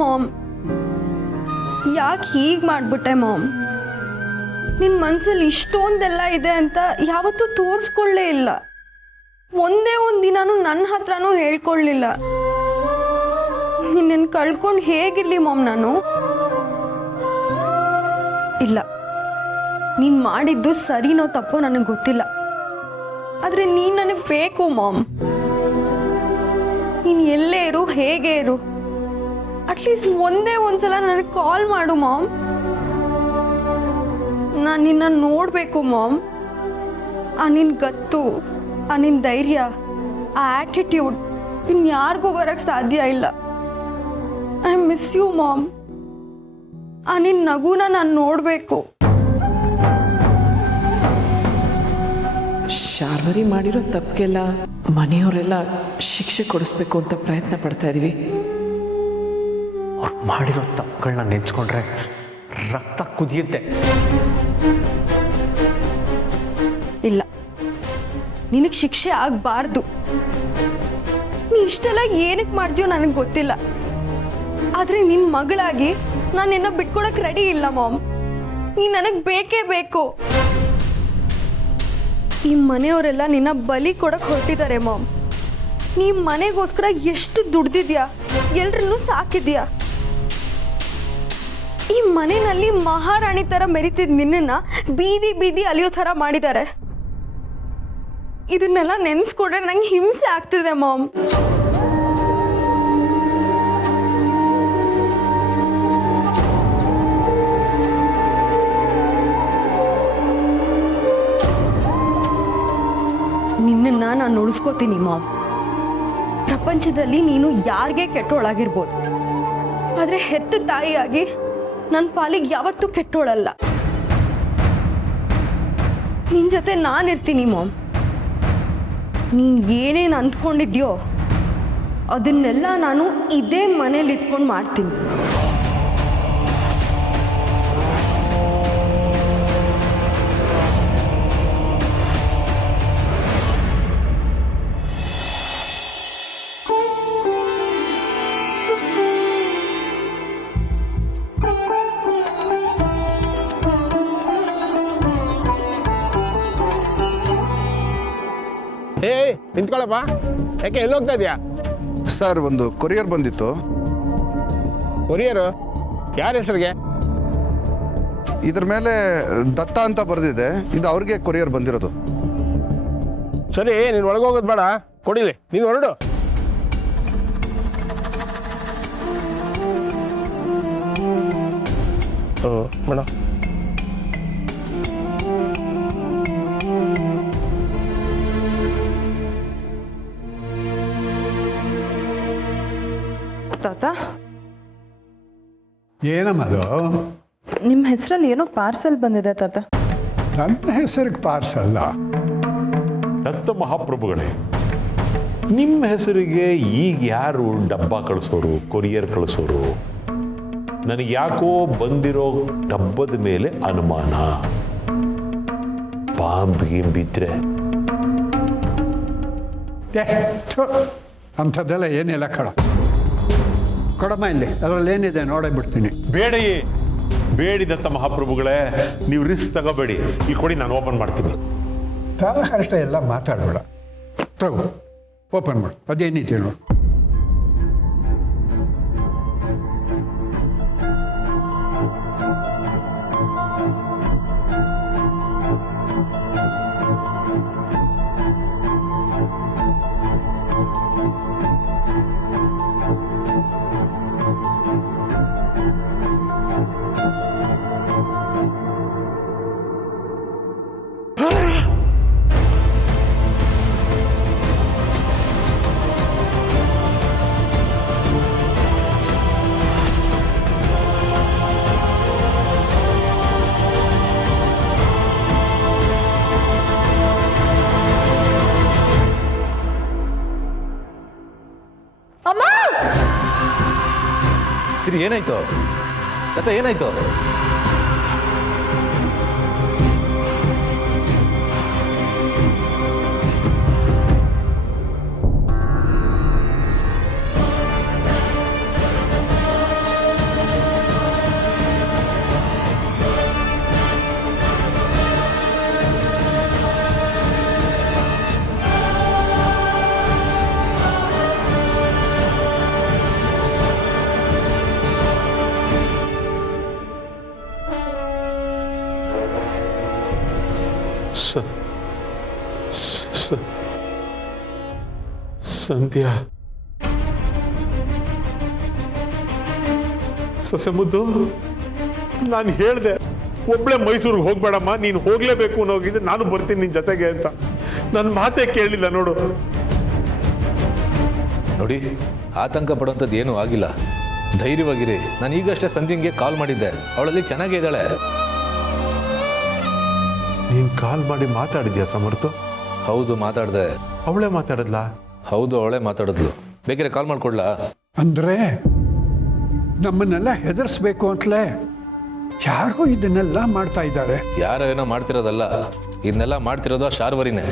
Ma'am, ಯಾಕೆ ಹೀಗೆ ಮಾಡಿಬಿಟ್ಟೆ ಮಾಮ್? ನಿನ್ನ ಮನಸ್ಸಲ್ಲಿ ಇಷ್ಟೊಂದೆಲ್ಲ ಇದೆ ಅಂತ ಯಾವತ್ತೂ ತೋರಿಸ್ಕೊಳ್ಳೇ ಇಲ್ಲ. ಒಂದೇ ಒಂದು ದಿನಾನು ನನ್ನ ಹತ್ರನೂ ಹೇಳ್ಕೊಳ್ಳಿಲ್ಲ. ನಿನ್ನನ್ನು ಕಳ್ಕೊಂಡು ಹೇಗಿರಲಿ ಮಾಮ್ ನಾನು? ಇಲ್ಲ, ನೀನು ಮಾಡಿದ್ದು ಸರಿನೋ ತಪ್ಪೋ ನನಗೆ ಗೊತ್ತಿಲ್ಲ, ಆದರೆ ನೀನು ನನಗೆ ಬೇಕು ಮಾಮ್. ನೀನು ಎಲ್ಲೇ ಇರು, ಹೇಗೆ ಇರು, ಅಟ್ಲೀಸ್ಟ್ ಒಂದೇ ಒಂದ್ಸಲ ನನಗೆ ಕಾಲ್ ಮಾಡು ಮಾಮ್. ನಾನು ನಿನ್ನ ನೋಡಬೇಕು ಮಾಮ್. ಆ ನಿನ್ನ ಗತ್ತು, ಆ ನಿನ್ನ ಧೈರ್ಯ, ಆ ಆ್ಯಟಿಟ್ಯೂಡ್ ಇನ್ಯಾರಿಗೂ ಬರೋಕ್ಕೆ ಸಾಧ್ಯ ಇಲ್ಲ. I miss you mom. ಆ ನಿನ್ನ ನಗುನ ನಾನು ನೋಡಬೇಕು. ಶಾರ್ವರಿ ಮಾಡಿರೋ ತಪ್ಪಿಗೆಲ್ಲ ಮನೆಯವರೆಲ್ಲ ಶಿಕ್ಷೆ ಕೊಡಿಸ್ಬೇಕು ಅಂತ ಪ್ರಯತ್ನ ಪಡ್ತಾ ಇದೀವಿ. ಅವ್ರು ಮಾಡಿರೋ ತಪ್ಪುಗಳನ್ನ ನೆನೆಸ್ಕೊಂಡ್ರೆ ರಕ್ತ ಕುದಿಯುತ್ತೆ. ಇಲ್ಲ, ನಿನಗೆ ಶಿಕ್ಷೆ ಆಗಬಾರ್ದು. ನೀ ಇಷ್ಟೆಲ್ಲ ಏನಕ್ಕೆ ಮಾಡ್ತೀಯೋ ನನಗೆ ಗೊತ್ತಿಲ್ಲ, ಆದರೆ ನಿನ್ನ ಮಗಳಾಗಿ ನಾನು ನಿನ್ನ ಬಿಟ್ಕೊಡಕ್ಕೆ ರೆಡಿ ಇಲ್ಲ ಮಾಮ್. ನೀ ನನಗೆ ಬೇಕೇ ಬೇಕು. ಈ ಮನೆಯವರೆಲ್ಲ ನಿನ್ನ ಬಲಿ ಕೊಡಕ್ಕೆ ಹೊರಟಿದ್ದಾರೆ ಮಾಮ್. ನೀ ಮನೆಗೋಸ್ಕರ ಎಷ್ಟು ದುಡ್ದಿದ್ಯಾ, ಎಲ್ರನ್ನೂ ಸಾಕಿದ್ಯಾ. ಈ ಮನೆಯಲ್ಲಿ ಮಹಾರಾಣಿ ಥರ ಮೆರಿತಿದ್ ನಿನ್ನನ್ನು ಬೀದಿ ಬೀದಿ ಅಲಿಯೋ ಥರ ಮಾಡಿದ್ದಾರೆ. ಇದನ್ನೆಲ್ಲ ನೆನೆಸ್ಕೊಂಡ್ರೆ ನಂಗೆ ಹಿಂಸೆ ಆಗ್ತಿದೆ ಮಾಮ್. ನಿನ್ನನ್ನು ನಾನು ಉಳಿಸ್ಕೋತೀನಿ ಮಾಮ್. ಪ್ರಪಂಚದಲ್ಲಿ ನೀನು ಯಾರಿಗೆ ಕೆಟ್ಟೋಳಾಗಿರ್ಬೋದು, ಆದರೆ ಹೆತ್ತ ತಾಯಿಯಾಗಿ ನನ್ನ ಪಾಲಿಗೆ ಯಾವತ್ತೂ ಕೆಟ್ಟೋಳಲ್ಲ. ನಿನ್ನ ಜೊತೆ ನಾನಿರ್ತೀನಿ ಮಾಮ್. ನೀನು ಏನೇನು ಅಂದ್ಕೊಂಡಿದ್ಯೋ ಅದನ್ನೆಲ್ಲ ನಾನು ಇದೇ ಮನೇಲಿ ಇದ್ಕೊಂಡು ಮಾಡ್ತೀನಿ. ನಿಂತ್ಕೊಳ್ಳಪ್ಪ, ಯಾಕೆ ಎಲ್ಲಿ ಹೋಗ್ತಾ ಇದೆಯಾ? ಸರ್, ಒಂದು ಕೊರಿಯರ್ ಬಂದಿತ್ತು. ಕೊರಿಯರು ಯಾರ ಹೆಸರಿಗೆ? ಇದ್ರ ಮೇಲೆ ದತ್ತ ಅಂತ ಬರೆದಿದೆ. ಇದು ಅವ್ರಿಗೆ ಕೊರಿಯರ್ ಬಂದಿರೋದು. ಸರಿ, ನೀನು ಒಳಗೋಗೋದು ಬೇಡ, ಕೊಡಿಲಿ, ನೀನು ಹೊರಡು. ಮೇಡಮ್, ತಾತ, ಏನಮ್ಮದು? ನಿಮ್ಮ ಹೆಸರಲ್ಲಿ ಏನೋ ಪಾರ್ಸೆಲ್ ಬಂದಿದೆ ತಾತ. ನನ್ನ ಹೆಸರಿಗೆ ಪಾರ್ಸಲ್ಲ. ದತ್ತ ಮಹಾಪ್ರಭುಗಳೇ, ನಿಮ್ಮ ಹೆಸರಿಗೆ ಈಗ ಯಾರು ಡಬ್ಬ ಕಳಿಸೋರು, ಕೊರಿಯರ್ ಕಳಿಸೋರು? ನನಗೆ ಯಾಕೋ ಬಂದಿರೋ ಡಬ್ಬದ ಮೇಲೆ ಅನುಮಾನ. ಬಾಂಬ್ ಗಿಂಬಿದ್ರೆ ಅಂಥದ್ದೆಲ್ಲ ಏನಿಲ್ಲ ಕೊಡಮ್ಮ ಇಲ್ಲಿ, ಅದರಲ್ಲಿ ಏನಿದೆ ನೋಡೇ ಬಿಡ್ತೀನಿ. ಬೇಡೆಯೇ ಬೇಡಿ ದತ್ತ ಮಹಾಪ್ರಭುಗಳೇ, ನೀವು ರಿಸ್ಕ್ ತಗೋಬೇಡಿ. ಇಲ್ಲಿ ಕೊಡಿ, ನಾನು ಓಪನ್ ಮಾಡ್ತೀನಿ. ಅಷ್ಟೇ ಎಲ್ಲ ಮಾತಾಡಬೇಡ. ತಗೋ, ಓಪನ್ ಮಾಡು. ಅದೇನಿದೆ ನೋಡು. ಸಿರಿ, ಏನಾಯ್ತು? ಏನಾಯ್ತು? ಸಂಧ್ಯಾ ಸೊಸೆ ಮುದ್ದು, ನಾನು ಹೇಳಿದೆ ಒಬ್ಳೆ ಮೈಸೂರಿಗೆ ಹೋಗ್ಬೇಡಮ್ಮ, ನೀನು ಹೋಗ್ಲೇಬೇಕು ಅನ್ನೋಗಿದ್ರೆ ನಾನು ಬರ್ತೀನಿ ನಿನ್ ಜೊತೆಗೆ ಅಂತ. ನನ್ನ ಮಾತೇ ಕೇಳಲಿಲ್ಲ ನೋಡು. ನೋಡಿ, ಆತಂಕ ಪಡುವಂಥದ್ದು ಏನೂ ಆಗಿಲ್ಲ, ಧೈರ್ಯವಾಗಿರಿ. ನಾನು ಈಗಷ್ಟೇ ಸಂಧ್ಯಂಗೆ ಕಾಲ್ ಮಾಡಿದ್ದೆ, ಅವಳಲ್ಲಿ ಚೆನ್ನಾಗೇ ಇದ್ದಾಳೆ. ನೀನ್ ಕಾಲ್ ಮಾಡಿ ಮಾತಾಡಿದ್ಯಾ ಸಮರ್ಥ? ಹೌದು, ಮಾತಾಡಿದೆ. ಅವಳೇ ಮಾತಾಡದ್ಲಾ? ಹೌದು, ಅವಳೇ ಮಾತಾಡಿದ್ಲು. ಬೇಕಿದ್ರೆ ಕಾಲ್ ಮಾಡ್ಕೊಡ್ಲಾ? ಅಂದರೆ ನಮ್ಮನ್ನೆಲ್ಲ ಹೆದರ್ಸ್ಬೇಕು ಅಂತಲೇ ಯಾರೋ ಇದನ್ನೆಲ್ಲ ಮಾಡ್ತಾ ಇದ್ದಾರೆ. ಯಾರೋ ಏನೋ ಮಾಡ್ತಿರೋದಲ್ಲ, ಇದನ್ನೆಲ್ಲ ಮಾಡ್ತಿರೋದು ಆ ಶಾರ್ವರಿನೇ.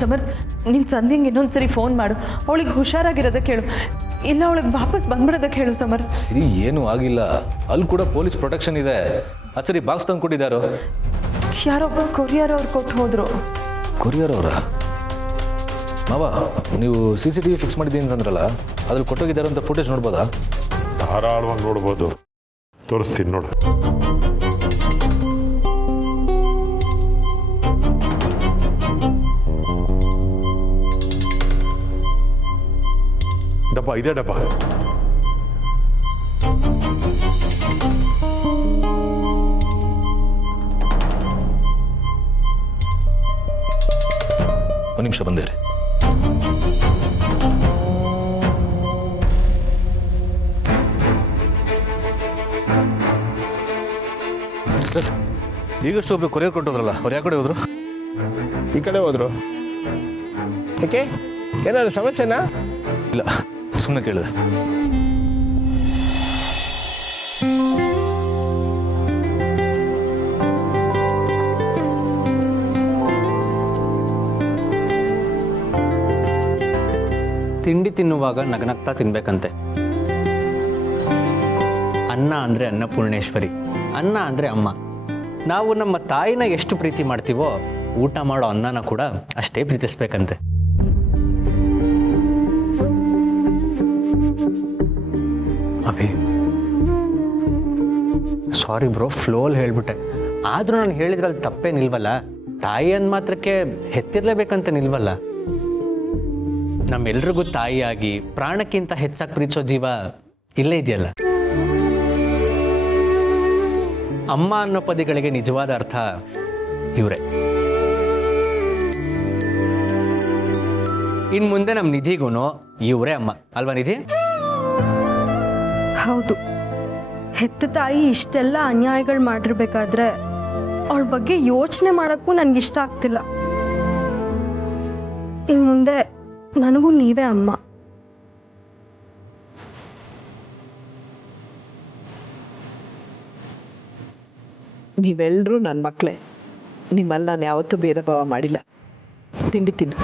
ಸಮರ್ಥ್, ನೀನು ಸಂಧ್ಯಂಗೆ ಇನ್ನೊಂದ್ಸರಿ ಫೋನ್ ಮಾಡು, ಅವಳಿಗೆ ಹುಷಾರಾಗಿರೋದಕ್ಕೆ ಹೇಳು, ಇಲ್ಲ ಅವಳಿಗೆ ವಾಪಸ್ ಬಂದ್ಬಿಡೋದಕ್ಕೆ ಹೇಳು ಸಮರ್ಥ್. ಸಿರಿ, ಏನೂ ಆಗಿಲ್ಲ. ಅಲ್ಲಿ ಕೂಡ ಪೊಲೀಸ್ ಪ್ರೊಟೆಕ್ಷನ್ ಇದೆ. ಅದು ಸರಿ, ಬಾಕ್ಸ್ ತಂದು ಕೊಟ್ಟಿದ್ದಾರೋ? ಯಾರೊಬ್ಬ ಕೊರಿಯರ್ ಅವ್ರು ಕೊಟ್ಟು ಹೋದ್ರು. ಕೊರಿಯರ್ ಅವರ? ಮಾವ, ನೀವು CCTV ಫಿಕ್ಸ್ ಮಾಡಿದ್ದೀನಿ ಅಂತಂದ್ರಲ್ಲ, ಅದ್ರಲ್ಲಿ ಕೊಟ್ಟೋಗಿದ್ದಾರೆ ಅಂತ ಫುಟೇಜ್ ನೋಡ್ಬೋದಾ? ಧಾರಾಳವಾಗಿ ನೋಡ್ಬೋದು, ತೋರಿಸ್ತೀನಿ ನೋಡು. ಡಬ್ಬ ಇದೆ, ಡಬ್ಬ. ಒಂದು ನಿಮಿಷ, ಬಂದೇರಿ. ಸರ್, ಈಗಷ್ಟು ಒಬ್ರು ಕೊರಿಯರ್ ಕೊಟ್ಟೋದ್ರಲ್ಲ, ಅವ್ರು ಯಾವ ಕಡೆ ಹೋದ್ರು? ಈ ಕಡೆ ಹೋದ್ರು. ಯಾಕೆ, ಏನಾದ್ರು ಸಮಸ್ಯೆನಾ? ಇಲ್ಲ, ಸುಮ್ಮನೆ ಕೇಳಿದೆ. ತಿಂಡಿ ತಿನ್ನುವಾಗ ನಗನಗ್ತಾ ತಿನ್ಬೇಕಂತೆ. ಅನ್ನ ಅಂದರೆ ಅನ್ನಪೂರ್ಣೇಶ್ವರಿ, ಅನ್ನ ಅಂದರೆ ಅಮ್ಮ. ನಾವು ನಮ್ಮ ತಾಯಿನ ಎಷ್ಟು ಪ್ರೀತಿ ಮಾಡ್ತೀವೋ ಊಟ ಮಾಡೋ ಅನ್ನನ ಕೂಡ ಅಷ್ಟೇ ಪ್ರೀತಿಸ್ಬೇಕಂತೆ. ಅಭಿ, ಸಾರಿ ಬ್ರೋ, ಫ್ಲೋಲ್ಲಿ ಹೇಳ್ಬಿಟ್ಟೆ. ಆದರೂ ನಾನು ಹೇಳಿದ್ರಲ್ಲಿ ತಪ್ಪೇನಿಲ್ವಲ್ಲ. ತಾಯಿ ಅಂದ ಮಾತ್ರಕ್ಕೆ ಹೆತ್ತಿರ್ಲೇಬೇಕಂತ ನಿಲ್ವಲ್ಲ. ನಮ್ಮೆಲ್ರಿಗೂ ತಾಯಿಯಾಗಿ ಪ್ರಾಣಕ್ಕಿಂತ ಹೆಚ್ಚಾಗಿ ಪ್ರೀತಿಸೋ ಜೀವ ಇಲ್ಲೇ ಇದೆಯಲ್ಲ. ಅಮ್ಮ ಅನ್ನೋ ಪದಗಳಿಗೆ ನಿಜವಾದ ಅರ್ಥ ಇವರೇ. ಇನ್ನು ಮುಂದೆ ನಮ್ಮ ನಿಧಿಗೂ ಇವರೇ ಅಮ್ಮ ಅಲ್ವಾ ನಿಧಿ? ಹೌದು, ಹೆತ್ತ ತಾಯಿ ಇಷ್ಟೆಲ್ಲ ಅನ್ಯಾಯಗಳು ಮಾಡಿರ್ಬೇಕಾದ್ರೆ ಅವಳ ಬಗ್ಗೆ ಯೋಚನೆ ಮಾಡೋಕ್ಕೂ ನನಗಿಷ್ಟ ಆಗ್ತಿಲ್ಲ. ಇನ್ನು ಮುಂದೆ ನನಗೂ ನೀವೇ ಅಮ್ಮ. ನೀವೆಲ್ಲರೂ ನನ್ನ ಮಕ್ಕಳೇ. ನಿಮ್ಮಲ್ಲಿ ನಾನು ಯಾವತ್ತೂ ಭೇದ ಭಾವ ಮಾಡಿಲ್ಲ. ತಿಂಡಿ ತಿನ್ನು.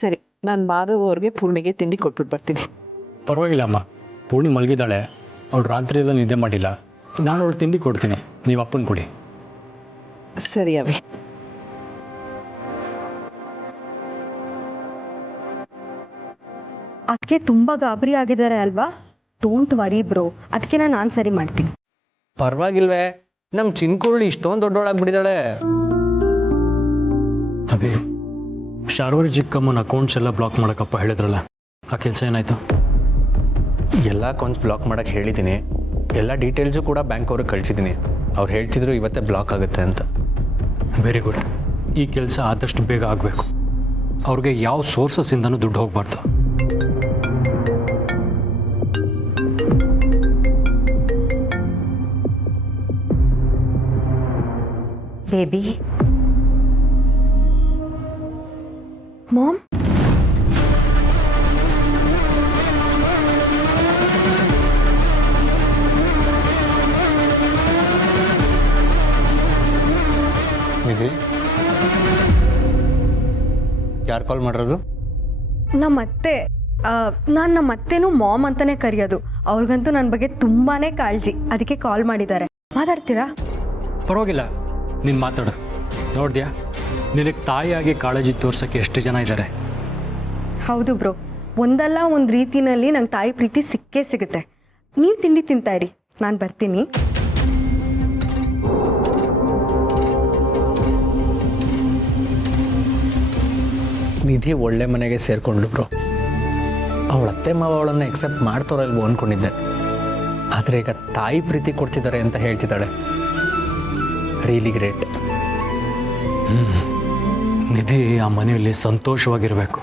ಸರಿ, ನಾನು ಮಾಧವ್ ಅವ್ರಿಗೆ ಪೂರ್ಣಿಗೆ ತಿಂಡಿ ಕೊಟ್ಬಿಟ್ಟು ಬರ್ತೀನಿ. ಪರವಾಗಿಲ್ಲ ಅಮ್ಮ, ಪೂರ್ಣಿ ಮಲಗಿದ್ದಾಳೆ, ಅವಳು ರಾತ್ರಿ ಎಲ್ಲ ನಿದ್ದೆ ಮಾಡಿಲ್ಲ. ನಾನು ಅವಳು ತಿಂಡಿ ಕೊಡ್ತೀನಿ, ನೀವು ಅಪ್ಪನ ಕೊಡಿ. ಸರಿ ಅವಿ. ಅದಕ್ಕೆ ತುಂಬ ಗಾಬರಿ ಆಗಿದ್ದಾರೆ ಅಲ್ವಾ? ಡೋಂಟ್ ವರಿ ಬ್ರೋ, ಅದಕ್ಕೆ ನಾನು ಸರಿ ಮಾಡ್ತೀನಿ. ಪರವಾಗಿಲ್ವೇ, ನಮ್ಮ ಚಿನ್ಕುರುಳು ಇಷ್ಟೊಂದು ದೊಡ್ಡವಳಾಗ್ಬಿಟ್ಟಿದ್ದಾಳೆ. ಅಭಿ, ಶಾರ್ವರಿ ಚಿಕ್ಕಮ್ಮನ ಅಕೌಂಟ್ಸ್ ಎಲ್ಲ ಬ್ಲಾಕ್ ಮಾಡೋಕ್ಕಪ್ಪ ಹೇಳಿದ್ರಲ್ಲ, ಆ ಕೆಲಸ ಏನಾಯಿತು? ಎಲ್ಲ ಅಕೌಂಟ್ಸ್ ಬ್ಲಾಕ್ ಮಾಡೋಕ್ಕೆ ಹೇಳಿದ್ದೀನಿ. ಎಲ್ಲ ಡೀಟೇಲ್ಸು ಕೂಡ ಬ್ಯಾಂಕ್ ಅವ್ರಿಗೆ ಕಳಿಸಿದ್ದೀನಿ. ಅವ್ರು ಹೇಳ್ತಿದ್ರು ಇವತ್ತೇ ಬ್ಲಾಕ್ ಆಗುತ್ತೆ ಅಂತ. Very good. ಈ ಕೆಲಸ ಆದಷ್ಟು ಬೇಗ ಆಗಬೇಕು. ಅವ್ರಿಗೆ ಯಾವ ಸೋರ್ಸಸ್ಸಿಂದನೂ ದುಡ್ಡು ಹೋಗಬಾರ್ದು. ಬೇಬಿ, ಮಾಮ್, ವಿಧಿ, ಯಾರು ಕಾಲ್ ಮಾಡಿರೋದು? ನಮ್ಮ ಅತ್ತೆ. ನಾನು ನಮ್ಮ ಅತ್ತೆನೂ ಮಾಮ್ ಅಂತಲೇ ಕರೆಯೋದು. ಅವ್ರಿಗಂತೂ ನನ್ನ ಬಗ್ಗೆ ತುಂಬಾ ಕಾಳಜಿ, ಅದಕ್ಕೆ ಕಾಲ್ ಮಾಡಿದ್ದಾರೆ. ಮಾತಾಡ್ತೀರಾ? ಪರವಾಗಿಲ್ಲ, ನೀನು ಮಾತಾಡು. ನೋಡಿದ್ಯಾ, ನಿನಗೆ ತಾಯಿಯಾಗಿ ಕಾಳಜಿ ತೋರ್ಸೋಕ್ಕೆ ಎಷ್ಟು ಜನ ಇದ್ದಾರೆ. ಹೌದು ಬ್ರೋ, ಒಂದಲ್ಲ ಒಂದು ರೀತಿನಲ್ಲಿ ನಂಗೆ ತಾಯಿ ಪ್ರೀತಿ ಸಿಕ್ಕೇ ಸಿಗುತ್ತೆ. ನೀವು ತಿಂಡಿ ತಿಂತಾ ಇರಿ, ನಾನು ಬರ್ತೀನಿ. ನಿಧಿ ಒಳ್ಳೆ ಮನೆಗೆ ಸೇರಿಕೊಂಡ್ಳು ಬ್ರೋ. ಅವಳ ಅತ್ತೆ ಮಾವ ಅವಳನ್ನು ಎಕ್ಸೆಪ್ಟ್ ಮಾಡ್ತಾರಲ್ವೋ ಅಂದ್ಕೊಂಡಿದ್ದೆ. ಆದರೆ ಈಗ ತಾಯಿ ಪ್ರೀತಿ ಕೊಡ್ತಿದ್ದಾರೆ ಅಂತ ಹೇಳ್ತಿದ್ದಾಳೆ. Really great. ನಿಧಿ ಆ ಮನೆಯಲ್ಲಿ ಸಂತೋಷವಾಗಿರಬೇಕು.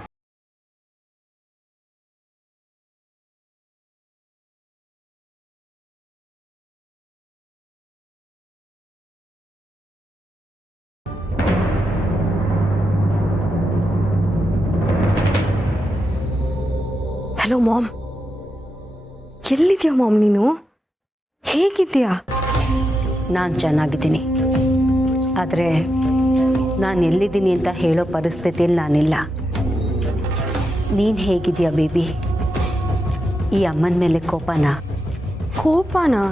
ಹಲೋ ಮಾಮ್, ಎಲ್ಲಿದ್ಯಾ ಮಾಮ್? ನೀನು ಹೇಗಿದ್ಯಾ? ನಾನು ಚೆನ್ನಾಗಿದ್ದೀನಿ, ಆದರೆ ನಾನು ಎಲ್ಲಿದ್ದೀನಿ ಅಂತ ಹೇಳೋ ಪರಿಸ್ಥಿತಿಯಲ್ಲಿ ನಾನಿಲ್ಲ. ನೀನು ಹೇಗಿದೆಯಾ ಬೇಬಿ? ಈ ಅಮ್ಮನ ಮೇಲೆ ಕೋಪನಾ? ಕೋಪನಾ?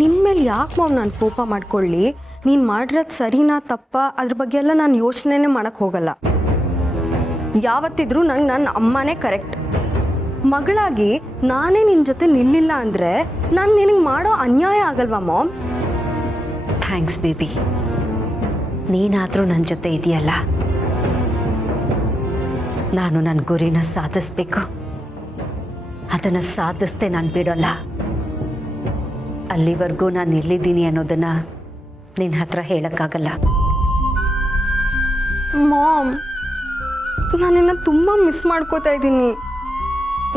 ನಿನ್ನ ಮೇಲೆ ಯಾಕೆ ಮಾಮ್ ನಾನು ಕೋಪ ಮಾಡ್ಕೊಳ್ಳಿ? ನೀನು ಮಾಡಿರೋದು ಸರಿನಾ ತಪ್ಪ ಅದ್ರ ಬಗ್ಗೆ ಎಲ್ಲ ನಾನು ಯೋಚನೆನೇ ಮಾಡೋಕ್ಕೆ ಹೋಗಲ್ಲ. ಯಾವತ್ತಿದ್ರೂ ನಂಗೆ ನನ್ನ ಅಮ್ಮನೇ ಕರೆಕ್ಟ್. ಮಗಳಾಗಿ ನಾನೇ ನಿನ್ನ ಜೊತೆ ನಿಲ್ಲಿಲ್ಲ ಅಂದರೆ ನಾನು ನಿನಗೆ ಮಾಡೋ ಅನ್ಯಾಯ ಆಗಲ್ವಾ ಮಾಮ್? Thanks baby. ನೀನಾದರೂ ನನ್ನ ಜೊತೆ ಇದೆಯಲ್ಲ, ನಾನು ನನ್ನ ಗುರಿನ ಸಾಧಿಸ್ಬೇಕು. ಅದನ್ನು ಸಾಧಿಸ್ದೆ ನಾನು ಬಿಡೋಲ್ಲ. ಅಲ್ಲಿವರೆಗೂ ನಾನು ಎಲ್ಲಿದ್ದೀನಿ ಅನ್ನೋದನ್ನು ನಿನ್ನ ಹತ್ರ ಹೇಳೋಕ್ಕಾಗಲ್ಲ. ಮಾಮ್, ನಾನು ನಿನ್ನ ತುಂಬ ಮಿಸ್ ಮಾಡ್ಕೋತಾ ಇದ್ದೀನಿ.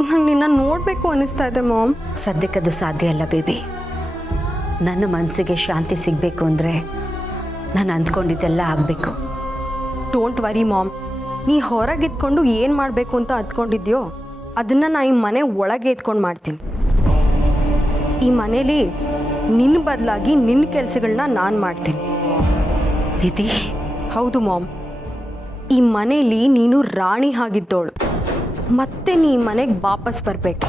ನಂಗೆ ನಿನ್ನ ನೋಡಬೇಕು ಅನ್ನಿಸ್ತಾ ಇದೆ ಮಾಮ್. ಸದ್ಯಕ್ಕದು ಸಾಧ್ಯ ಅಲ್ಲ ಬೇಬಿ. ನನ್ನ ಮನಸ್ಸಿಗೆ ಶಾಂತಿ ಸಿಗಬೇಕು ಅಂದರೆ ನಾನು ಅಂದ್ಕೊಂಡಿದ್ದೆಲ್ಲ ಆಗಬೇಕು. ಡೋಂಟ್ ವರಿ ಮಾಮ್, ನೀ ಹೊರಗಿದ್ಕೊಂಡು ಏನು ಮಾಡಬೇಕು ಅಂತ ಅಂದ್ಕೊಂಡಿದ್ಯೋ ಅದನ್ನು ನಾ ಈ ಮನೆ ಒಳಗೆ ಎತ್ಕೊಂಡು ಮಾಡ್ತೀನಿ. ಈ ಮನೇಲಿ ನಿನ್ನ ಬದಲಾಗಿ ನಿನ್ನ ಕೆಲಸಗಳನ್ನ ನಾನು ಮಾಡ್ತೀನಿ. ನಿಧಿ? ಹೌದು ಮಾಮ್, ಈ ಮನೇಲಿ ನೀನು ರಾಣಿ ಆಗಿದ್ದೋಳು. ಮತ್ತೆ ನೀ ಮನೆಗೆ ವಾಪಸ್ ಬರಬೇಕು.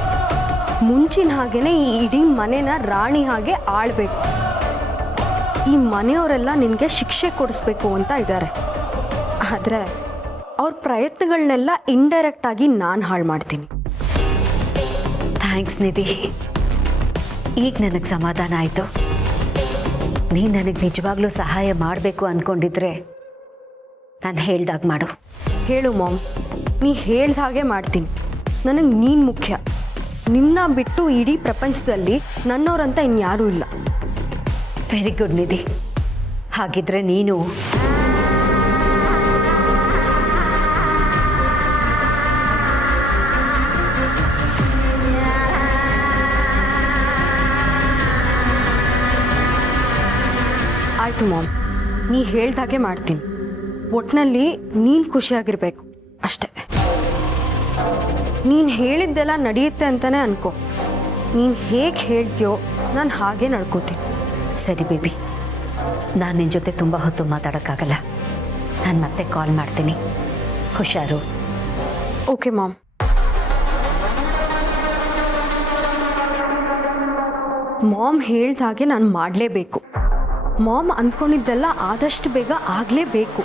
ಮುಂಚಿನ ಹಾಗೇನೆ ಈ ಇಡೀ ಮನೆನ ರಾಣಿ ಹಾಗೆ ಆಳಬೇಕು. ಈ ಮನೆಯವರೆಲ್ಲ ನಿನಗೆ ಶಿಕ್ಷೆ ಕೊಡಿಸ್ಬೇಕು ಅಂತ ಇದ್ದಾರೆ. ಆದರೆ ಅವ್ರ ಪ್ರಯತ್ನಗಳನ್ನೆಲ್ಲ ಇಂಡೈರೆಕ್ಟಾಗಿ ನಾನು ಹಾಳು ಮಾಡ್ತೀನಿ. ಥ್ಯಾಂಕ್ಸ್ ನಿಧಿ. ಈಗ ನನಗೆ ಸಮಾಧಾನ ಆಯಿತು. ನೀನು ನನಗೆ ನಿಜವಾಗ್ಲೂ ಸಹಾಯ ಮಾಡಬೇಕು ಅಂದ್ಕೊಂಡಿದ್ರೆ ನಾನು ಹೇಳ್ದಾಗ ಮಾಡು. ಹೇಳು ಮಾಮ್, ನೀ ಹೇಳ್ದ ಹಾಗೆ ಮಾಡ್ತೀನಿ. ನನಗೆ ನೀನು ಮುಖ್ಯ. ನಿನ್ನ ಬಿಟ್ಟು ಇಡೀ ಪ್ರಪಂಚದಲ್ಲಿ ನನ್ನವರಂತ ಇನ್ಯಾರೂ ಇಲ್ಲ. ವೆರಿ ಗುಡ್ ನಿಧಿ. ಹಾಗಿದ್ರೆ ನೀನು ಆಯಿತು ಮಾಮ್, ನೀ ಹೇಳ್ದಾಗೆ ಮಾಡ್ತೀನಿ. ಒಟ್ಟಿನಲ್ಲಿ ನೀನು ಖುಷಿಯಾಗಿರಬೇಕು ಅಷ್ಟೆ. ನೀನು ಹೇಳಿದ್ದೆಲ್ಲ ನಡೆಯುತ್ತೆ ಅಂತಲೇ ಅನ್ಕೋ. ನೀನು ಹೇಗೆ ಹೇಳ್ತೀಯೋ ನಾನು ಹಾಗೆ ನಡ್ಕೋತೀನಿ. ಸರಿ ಬೇಬಿ, ನಾನು ನಿನ್ನ ಜೊತೆ ತುಂಬ ಹೊತ್ತು ಮಾತಾಡೋಕ್ಕಾಗಲ್ಲ. ನಾನು ಮತ್ತೆ ಕಾಲ್ ಮಾಡ್ತೀನಿ. ಹುಷಾರು. Okay ma'am. ಮಾಮ್ ಹೇಳ್ದ ಹಾಗೆ ನಾನು ಮಾಡಲೇಬೇಕು. ಮಾಮ್ ಅಂದ್ಕೊಂಡಿದ್ದೆಲ್ಲ ಆದಷ್ಟು ಬೇಗ ಆಗಲೇಬೇಕು.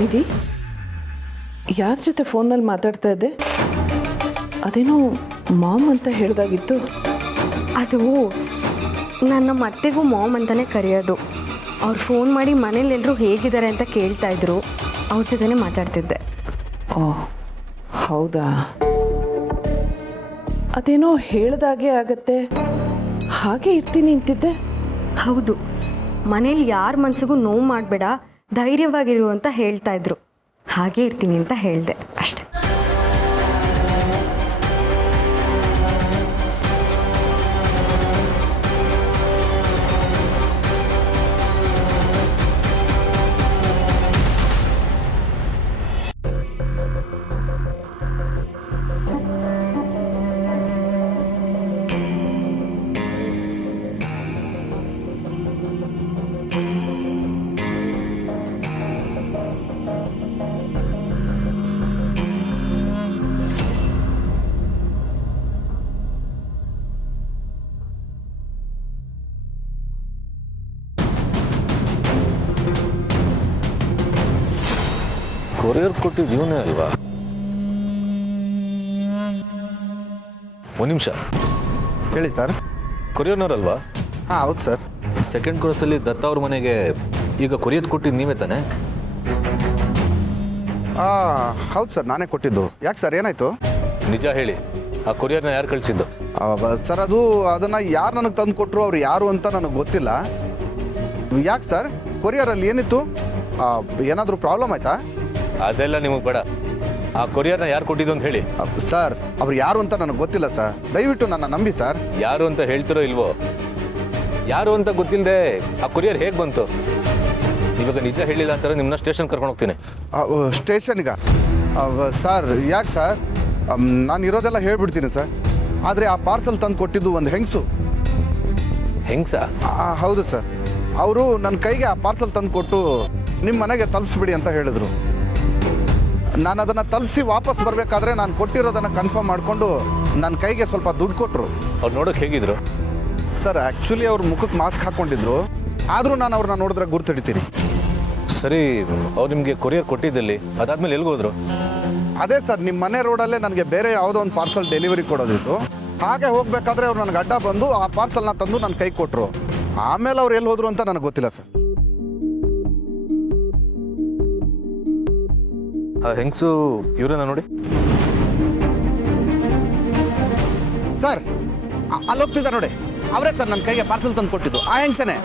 ನಿಧಿ, ಯಾರ ಜೊತೆ ಫೋನಲ್ಲಿ ಮಾತಾಡ್ತಾ ಇದ್ದೆ? ಅದೇನೋ ಮಾಮ್ ಅಂತ ಹೇಳ್ದಾಗಿತ್ತು. ಅದು ನನ್ನ ಮತ್ತೆಗೂ ಮಾಮ್ ಅಂತಲೇ ಕರೆಯೋದು. ಅವ್ರು ಫೋನ್ ಮಾಡಿ ಮನೇಲಿ ಎಲ್ಲರೂ ಹೇಗಿದ್ದಾರೆ ಅಂತ ಕೇಳ್ತಾ ಇದ್ರು. ಅವ್ರ ಜೊತೆನೇ ಮಾತಾಡ್ತಿದ್ದೆ. ಓಹ್ ಹೌದಾ? ಅದೇನೋ ಹೇಳ್ದಾಗೆ ಆಗತ್ತೆ, ಹಾಗೆ ಇರ್ತೀನಿ ಅಂತಿದ್ದೆ. ಹೌದು, ಮನೇಲಿ ಯಾರ ಮನಸ್ಸಿಗೂ ನೋವು ಮಾಡಬೇಡ, ಧೈರ್ಯವಾಗಿರು ಅಂತ ಹೇಳ್ತಾ ಇದ್ರು. ಹಾಗೆ ಇರ್ತೀನಿ ಅಂತ ಹೇಳಿದೆ ಅಷ್ಟೆ. ಕೊರಿಯರ್ ಕೊಟ್ಟಿದ್ದು ಇವನೇ ಅಲ್ವಾ? ಒಂದು ನಿಮಿಷ, ಹೇಳಿ ಸರ್. ಕೊರಿಯರ್ನವ್ರಲ್ವಾ? ಹಾಂ ಹೌದು ಸರ್. ಸೆಕೆಂಡ್ ಕೋರ್ಸಲ್ಲಿ ದತ್ತ ಅವ್ರ ಮನೆಗೆ ಈಗ ಕೊರಿಯರ್ ಕೊಟ್ಟಿದ್ದು ನೀವೇ ತಾನೆ? ಹೌದು ಸರ್, ನಾನೇ ಕೊಟ್ಟಿದ್ದು. ಯಾಕೆ ಸರ್, ಏನಾಯಿತು? ನಿಜ ಹೇಳಿ, ಆ ಕೊರಿಯರ್ನ ಯಾರು ಕಳಿಸಿದ್ದು? ಸರ್ ಅದನ್ನು ಯಾರು ನನಗೆ ತಂದು ಕೊಟ್ಟರು, ಅವ್ರು ಯಾರು ಅಂತ ನನಗೆ ಗೊತ್ತಿಲ್ಲ. ಯಾಕೆ ಸರ್, ಕೊರಿಯರಲ್ಲಿ ಏನಿತ್ತು? ಏನಾದರೂ ಪ್ರಾಬ್ಲಮ್ ಆಯಿತಾ? ಅದೆಲ್ಲ ನಿಮಗೆ ಬೇಡ. ಆ ಕೊರಿಯರ್ನ ಯಾರು ಕೊಟ್ಟಿದ್ದು ಅಂತ ಹೇಳಿ. ಸರ್, ಅವ್ರು ಯಾರು ಅಂತ ನನಗೆ ಗೊತ್ತಿಲ್ಲ ಸರ್, ದಯವಿಟ್ಟು ನನ್ನ ನಂಬಿ ಸರ್. ಯಾರು ಅಂತ ಹೇಳ್ತಿರೋ ಇಲ್ವೋ? ಯಾರು ಅಂತ ಗೊತ್ತಿಲ್ಲದೆ ಆ ಕೊರಿಯರ್ ಹೇಗೆ ಬಂತು? ಇವಾಗ ನಿಜ ಹೇಳಿಲ್ಲ ಅಂತಾರೆ, ನಿಮ್ಮನ್ನ ಸ್ಟೇಷನ್ ಕರ್ಕೊಂಡು ಹೋಗ್ತೀನಿ. ಸ್ಟೇಷನ್ಗ? ಸರ್ ಯಾಕೆ ಸರ್, ನಾನು ಇರೋದೆಲ್ಲ ಹೇಳ್ಬಿಡ್ತೀನಿ ಸರ್. ಆದರೆ ಆ ಪಾರ್ಸಲ್ ತಂದು ಕೊಟ್ಟಿದ್ದು ಒಂದು ಹೆಂಗಸು. ಹೆಂಗ್ಸ? ಹೌದು ಸರ್. ಅವರು ನನ್ನ ಕೈಗೆ ಆ ಪಾರ್ಸಲ್ ತಂದು ಕೊಟ್ಟು ನಿಮ್ಮ ಮನೆಗೆ ತಲುಪಿಸ್ಬಿಡಿ ಅಂತ ಹೇಳಿದ್ರು. ನಾನು ಅದನ್ನು ತಲುಪಿಸಿ ವಾಪಸ್ ಬರಬೇಕಾದ್ರೆ ನಾನು ಕೊಟ್ಟಿರೋದನ್ನು ಕನ್ಫರ್ಮ್ ಮಾಡಿಕೊಂಡು ನನ್ನ ಕೈಗೆ ಸ್ವಲ್ಪ ದುಡ್ಡು ಕೊಟ್ಟರು. ಅವ್ರು ನೋಡೋಕೆ ಹೇಗಿದ್ರು ಸರ್? ಆ್ಯಕ್ಚುಲಿ ಅವ್ರ ಮುಖಕ್ಕೆ ಮಾಸ್ಕ್ ಹಾಕ್ಕೊಂಡಿದ್ರು, ಆದರೂ ನಾನು ಅವ್ರನ್ನ ನೋಡಿದ್ರೆ ಗುರ್ತಿಡ್ತೀನಿ. ಸರಿ, ಅವ್ರು ನಿಮಗೆ ಕೊರಿಯರ್ ಕೊಟ್ಟಿದ್ದಲ್ಲಿ ಅದಾದ್ಮೇಲೆ ಎಲ್ಲಿಗೋದ್ರು? ಅದೇ ಸರ್, ನಿಮ್ಮ ಮನೆ ರೋಡಲ್ಲೇ ನನಗೆ ಬೇರೆ ಯಾವುದೋ ಒಂದು ಪಾರ್ಸಲ್ ಡೆಲಿವರಿ ಕೊಡೋದಿತ್ತು. ಹಾಗೆ ಹೋಗಬೇಕಾದ್ರೆ ಅವ್ರು ನನಗೆ ಅಡ್ಡ ಬಂದು ಆ ಪಾರ್ಸಲ್ನ ತಂದು ನನ್ನ ಕೈ ಕೊಟ್ಟರು. ಆಮೇಲೆ ಅವ್ರು ಎಲ್ಲಿ ಹೋದ್ರು ಅಂತ ನನಗೆ ಗೊತ್ತಿಲ್ಲ ಸರ್. ಆ ಹೆಂಗಸು ಇವ್ರನ್ನ ನೋಡಿ. ಸರ್ ಅಲ್ಲಿ ಹೋಗ್ತಿದ್ದಾರೆ ನೋಡಿ, ಅವರೇ ಸರ್ ನನ್ನ ಕೈಗೆ ಪಾರ್ಸಲ್ ತಂದು ಕೊಟ್ಟಿದ್ದು, ಆ ಹೆಂಗ್ಸನೇ.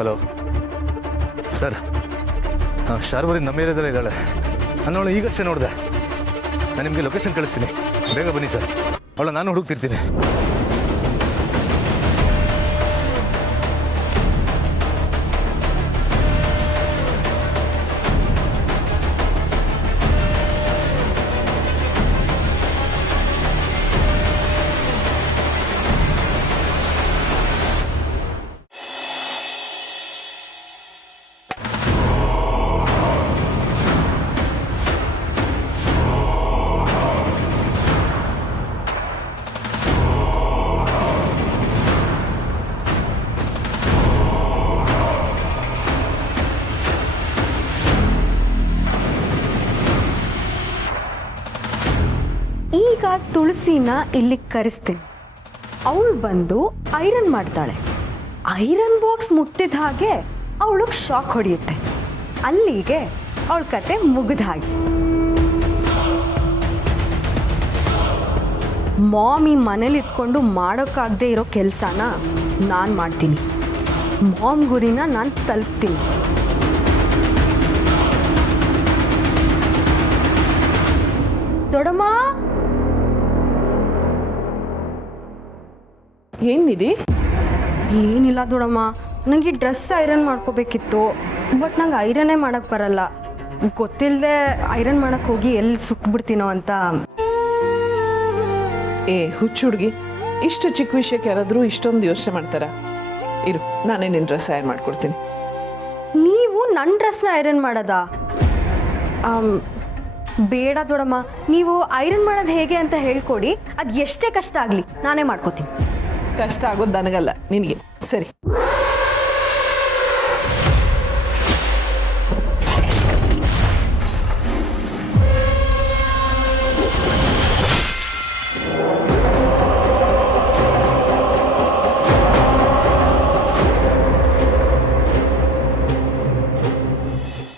ಹಲೋ ಸರ್, ಶಾರ್ವರಿ ನಮ್ಮ ಏರಿಯಾದಲ್ಲೇ ಇದ್ದಾಳೆ. ನಾನು ಈಗಷ್ಟೇ ನೋಡಿದೆ. ನಾನು ನಿಮಗೆ ಲೊಕೇಶನ್ ಕಳಿಸ್ತೀನಿ, ಬೇಗ ಬನ್ನಿ ಸರ್. ಅವಳ ನಾನು ಹುಡುಕ್ತಿರ್ತೀನಿ. ಈಗ ತುಳಸಿನ ಇಲ್ಲಿಗೆ ಕರೆಸ್ತೀನಿ. ಅವಳು ಬಂದು ಐರನ್ ಮಾಡ್ತಾಳೆ. ಐರನ್ ಬಾಕ್ಸ್ ಮುಟ್ಟಿದ ಹಾಗೆ ಅವಳಿಗೆ ಶಾಕ್ ಹೊಡೆಯುತ್ತೆ. ಅಲ್ಲಿಗೆ ಅವಳ ಕತೆ ಮುಗಿದ ಹಾಗೆ. ಮಾಮ್ ಈ ಮನೇಲಿ ಇದ್ಕೊಂಡು ಮಾಡೋಕ್ಕಾಗದೆ ಇರೋ ಕೆಲಸನ ನಾನು ಮಾಡ್ತೀನಿ. ಮಾಮ್ ಗುರಿನ ನಾನು ತಲುಪ್ತೀನಿ. ದೊಡ್ಡಮ್ಮ, ಏನಿದೆ? ಏನಿಲ್ಲ ದೊಡ್ಡಮ್ಮ, ನನಗೆ ಡ್ರೆಸ್ ಐರನ್ ಮಾಡ್ಕೋಬೇಕಿತ್ತು. ಬಟ್ ನಂಗೆ ಐರನ್ನೇ ಮಾಡೋಕ್ಕೆ ಬರಲ್ಲ. ಗೊತ್ತಿಲ್ಲದೆ ಐರನ್ ಮಾಡೋಕ್ಕೆ ಹೋಗಿ ಎಲ್ಲಿ ಸುಟ್ಬಿಡ್ತೀನೋ ಅಂತ. ಹುಚ್ಚು ಹುಡುಗಿ, ಇಷ್ಟು ಚಿಕ್ಕ ವಿಷಯಕ್ಕೆ ಯಾರಾದರೂ ಇಷ್ಟೊಂದು ಯೋಚನೆ ಮಾಡ್ತಾರ? ಇರು, ನಾನೇ ನಿನ್ನ ಡ್ರೆಸ್ ಐರನ್ ಮಾಡ್ಕೊಡ್ತೀನಿ. ನೀವು ನನ್ನ ಡ್ರೆಸ್ನ ಐರನ್ ಮಾಡೋದಾ? ಬೇಡ ದೊಡ್ಡಮ್ಮ, ನೀವು ಐರನ್ ಮಾಡೋದು ಹೇಗೆ ಅಂತ ಹೇಳ್ಕೊಡಿ. ಅದು ಎಷ್ಟೇ ಕಷ್ಟ ಆಗಲಿ ನಾನೇ ಮಾಡ್ಕೋತೀನಿ. ಕಷ್ಟ ಆಗೋದು ನನಗಲ್ಲ, ನಿನಗೆ. ಸರಿ.